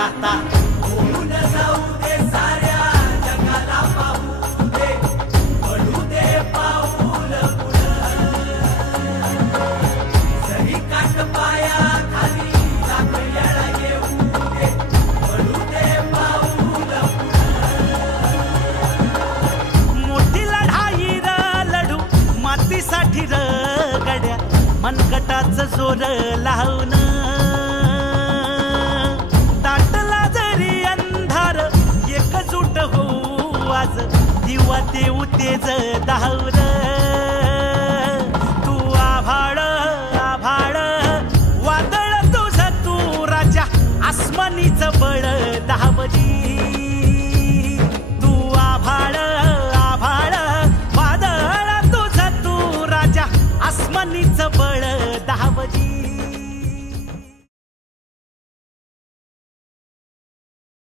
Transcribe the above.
आता होऊन जाऊ दे साऱ्या जगाला पाहू दे पडू दे पाऊल पुढं सही काट पाया खाली लाख येळा येऊ दे पडू दे पाऊल पुढं मोठी लढाई र लढू मातीसाठी र गड्या मनगटाचं जोर लावून दाटला जरी अंधार एकजूट होऊ आज दिवा देऊ तेज दावर